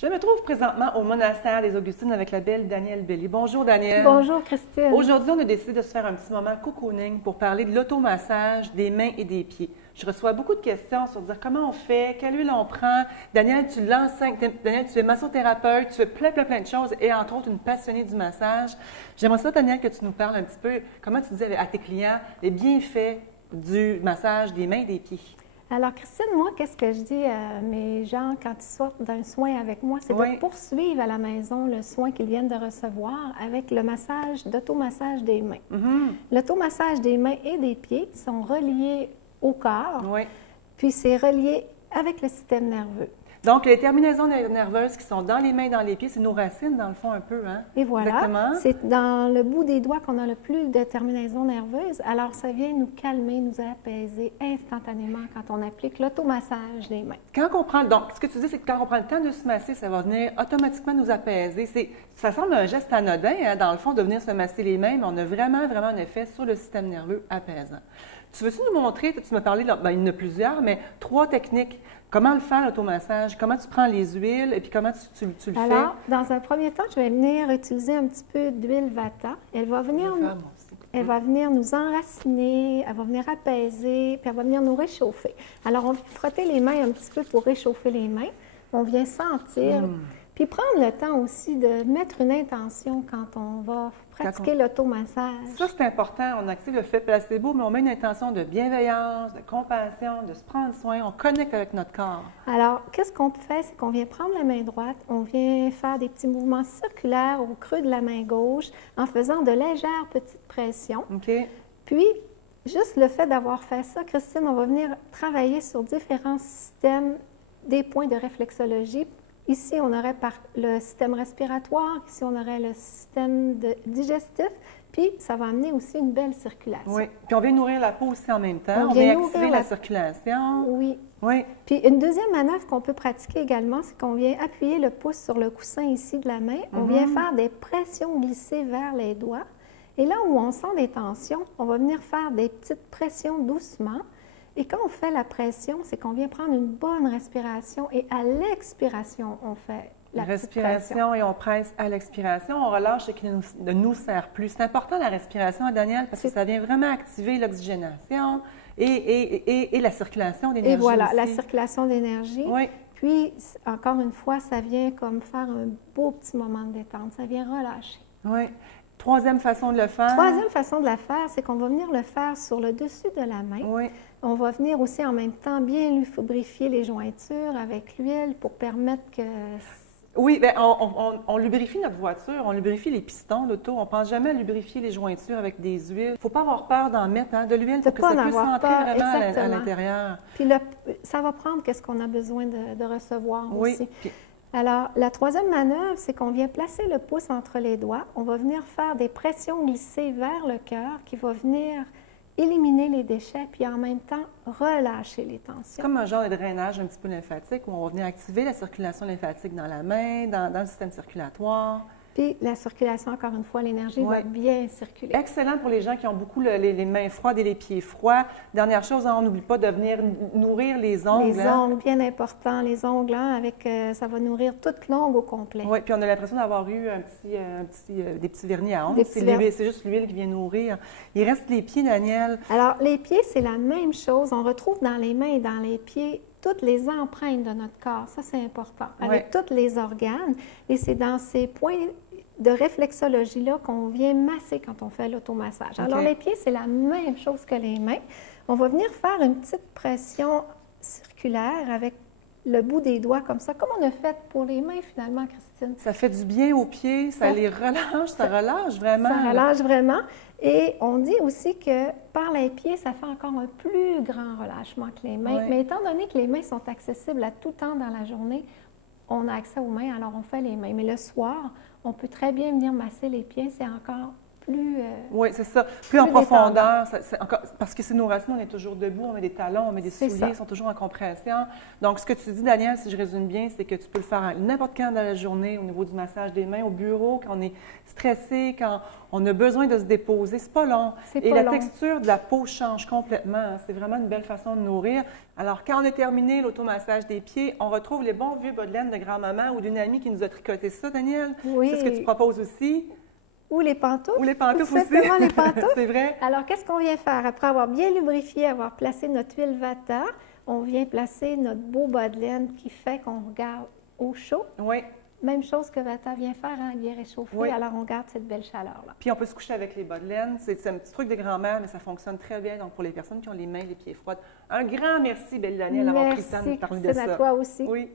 Je me trouve présentement au monastère des Augustines avec la belle Danielle Belli. Bonjour Danielle. Bonjour Christine. Aujourd'hui, on a décidé de se faire un petit moment cocooning pour parler de l'automassage des mains et des pieds. Je reçois beaucoup de questions sur dire comment on fait, quelle huile on prend. Danielle, tu l'enseignes. Danielle, tu es massothérapeute, tu fais plein de choses et entre autres une passionnée du massage. J'aimerais ça, Danielle, que tu nous parles un petit peu comment tu dis à tes clients les bienfaits du massage des mains et des pieds. Alors Christine, moi, qu'est-ce que je dis à mes gens quand ils sortent d'un soin avec moi? C'est de poursuivre à la maison le soin qu'ils viennent de recevoir avec le massage, d'automassage des mains. L'automassage des mains et des pieds sont reliés au corps, puis c'est relié avec le système nerveux. Donc, les terminaisons nerveuses qui sont dans les mains et dans les pieds, c'est nos racines, dans le fond, un peu, hein? Et voilà, exactement. C'est dans le bout des doigts qu'on a le plus de terminaisons nerveuses. Alors, ça vient nous calmer, nous apaiser instantanément quand on applique l'automassage des mains. Quand on prend, donc, ce que tu dis, c'est que quand on prend le temps de se masser, ça va venir automatiquement nous apaiser. Ça semble un geste anodin, hein, dans le fond, de venir se masser les mains, mais on a vraiment un effet sur le système nerveux apaisant. Tu veux-tu nous montrer, tu m'as parlé, il y en a plusieurs, mais 3 techniques. Comment le faire, l'automassage? Comment tu prends les huiles et puis comment tu le fais? Alors, dans un premier temps, je vais venir utiliser un petit peu d'huile Vata. Elle va venir nous enraciner, elle va venir apaiser, puis elle va venir nous réchauffer. Alors, on vient frotter les mains un petit peu pour réchauffer les mains. On vient sentir. Puis prendre le temps aussi de mettre une intention quand on va pratiquer l'automassage. Ça, c'est important. On active le fait placebo, mais on met une intention de bienveillance, de compassion, de se prendre soin. On connecte avec notre corps. Alors, qu'est-ce qu'on fait? C'est qu'on vient prendre la main droite, on vient faire des petits mouvements circulaires au creux de la main gauche en faisant de légères petites pressions. Puis, juste le fait d'avoir fait ça, Christine, on va venir travailler sur différents systèmes, des points de réflexologie. Ici, on aurait le système respiratoire, ici, on aurait le système digestif, puis ça va amener aussi une belle circulation. Oui, puis on vient nourrir la peau aussi en même temps. On vient activer la circulation. Oui. Puis une deuxième manœuvre qu'on peut pratiquer également, c'est qu'on vient appuyer le pouce sur le coussin ici de la main. On vient faire des pressions glissées vers les doigts. Et là où on sent des tensions, on va venir faire des petites pressions doucement. Et quand on fait la pression, c'est qu'on vient prendre une bonne respiration et à l'expiration, on fait la respiration et on presse à l'expiration. On relâche ce qui ne nous sert plus. C'est important la respiration, Danielle, parce que ça vient vraiment activer l'oxygénation et la circulation d'énergie. Et voilà, aussi. La circulation d'énergie. Puis, encore une fois, ça vient comme faire un beau petit moment de détente. Ça vient relâcher. Oui. Troisième façon de le faire. Troisième façon de la faire, c'est qu'on va venir le faire sur le dessus de la main. On va venir aussi en même temps bien lubrifier les jointures avec l'huile pour permettre que... Oui, bien, on lubrifie notre voiture, on lubrifie les pistons d'auto. On ne pense jamais à lubrifier les jointures avec des huiles. Il ne faut pas avoir peur d'en mettre de l'huile pour que ça puisse entrer vraiment à l'intérieur. Puis ça va prendre ce qu'on a besoin de recevoir aussi. Puis... Alors, la troisième manœuvre, c'est qu'on vient placer le pouce entre les doigts. On va venir faire des pressions glissées vers le cœur qui va venir éliminer les déchets, puis en même temps, relâcher les tensions. Comme un genre de drainage un petit peu lymphatique où on va venir activer la circulation lymphatique dans la main, dans le système circulatoire. Puis la circulation, encore une fois, l'énergie va bien circuler. Excellent pour les gens qui ont beaucoup les mains froides et les pieds froids. Dernière chose, on n'oublie pas de venir nourrir les ongles. Les ongles, bien important. Les ongles, ça va nourrir toute l'ongle au complet. Oui, puis on a l'impression d'avoir eu des petits vernis à ongles. C'est juste l'huile qui vient nourrir. Il reste les pieds, Danielle. Alors, les pieds, c'est la même chose. On retrouve dans les mains et dans les pieds toutes les empreintes de notre corps. Ça, c'est important. Avec tous les organes. Et c'est dans ces points de réflexologie-là qu'on vient masser quand on fait l'automassage. Alors, les pieds, c'est la même chose que les mains. On va venir faire une petite pression circulaire avec le bout des doigts comme ça, comme on a fait pour les mains, finalement, Christine. Ça fait du bien aux pieds, ça les relâche, ça relâche vraiment. Ça relâche vraiment. Et on dit aussi que par les pieds, ça fait encore un plus grand relâchement que les mains. Mais étant donné que les mains sont accessibles à tout temps dans la journée, on a accès aux mains, alors on fait les mains. Mais le soir, on peut très bien venir masser les pieds, c'est encore plus... oui, c'est ça. Plus en profondeur, parce que c'est nos racines, on est toujours debout, on met des talons, on met des souliers, ils sont toujours en compression. Donc, ce que tu dis, Daniel, si je résume bien, c'est que tu peux le faire n'importe quand dans la journée au niveau du massage des mains, au bureau, quand on est stressé, quand on a besoin de se déposer. C'est pas long. Et la texture de la peau change complètement. C'est vraiment une belle façon de nourrir. Alors, quand on a terminé l'automassage des pieds, on retrouve les bons vieux bas de laine de grand-maman ou d'une amie qui nous a tricoté ça, Daniel. Oui. C'est ce que tu proposes aussi. Ou les pantoufles. Ou les pantoufles aussi. Exactement, les pantoufles. C'est vrai. Alors, qu'est-ce qu'on vient faire? Après avoir bien lubrifié, avoir placé notre huile Vata, on vient placer notre beau bas de laine qui fait qu'on garde au chaud. Oui. Même chose que Vata vient faire, hein, il vient réchauffer, oui. Alors on garde cette belle chaleur-là. Puis on peut se coucher avec les bas de laine. C'est un petit truc de grand-mère, mais ça fonctionne très bien donc pour les personnes qui ont les mains et les pieds froides. Un grand merci, belle Danielle, d'avoir pris le temps de nous parler de ça. Merci, c'est à toi aussi. Oui.